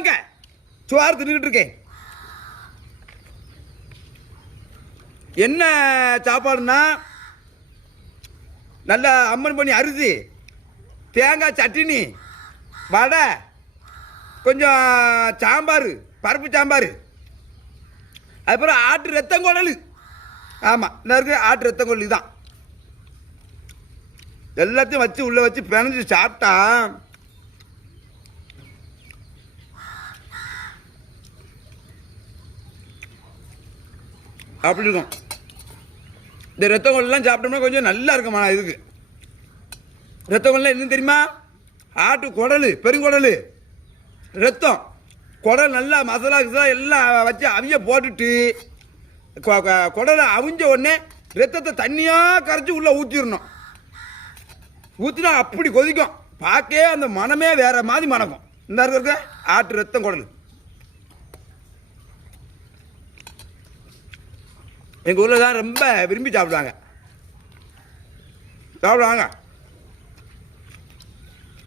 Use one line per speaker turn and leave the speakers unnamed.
வாங்க. சுவார் தின்னுக்கிட்டு இருக்கேன். என்ன சாப்பாடுன்னா நல்ல அம்மன் பண்ணி அரிசி தேங்காய் சட்டினி வடை கொஞ்சம் சாம்பார் பருப்பு சாம்பார். அதுக்கப்புறம் ஆட்டு ரத்தங்குழல் ஆமாம் என்ன ஆட்டு ரத்தங்குழல் தான். எல்லாத்தையும் வச்சு உள்ளே வச்சு பிணைஞ்சு சாப்பிட்டா அப்படி இருக்கும். இந்த ரத்தங்கொல்லாம் சாப்பிட்டோம்னா கொஞ்சம் நல்லா இருக்குமா இதுக்கு. ரத்தங்கொல்லாம் என்ன தெரியுமா? ஆட்டு குடல் பெருங்குடல். ரத்தம் குடல் நல்லா மசாலா கிசலா எல்லாம் வச்சு அவிய போட்டுட்டு குடலை அவிஞ்ச உடனே ரத்தத்தை தண்ணியாக கரைச்சி உள்ளே ஊற்றிடணும் ஊற்றினா அப்படி கொதிக்கும். பார்க்கவே அந்த மனமே வேறு மாதிரி மணக்கும். இந்த இருக்க. ஆட்டு ரத்தம் குடல். எங்கள் ஊரில் தான் ரொம்ப விரும்பி சாப்பிடுவாங்க. சாப்பிடுவாங்க.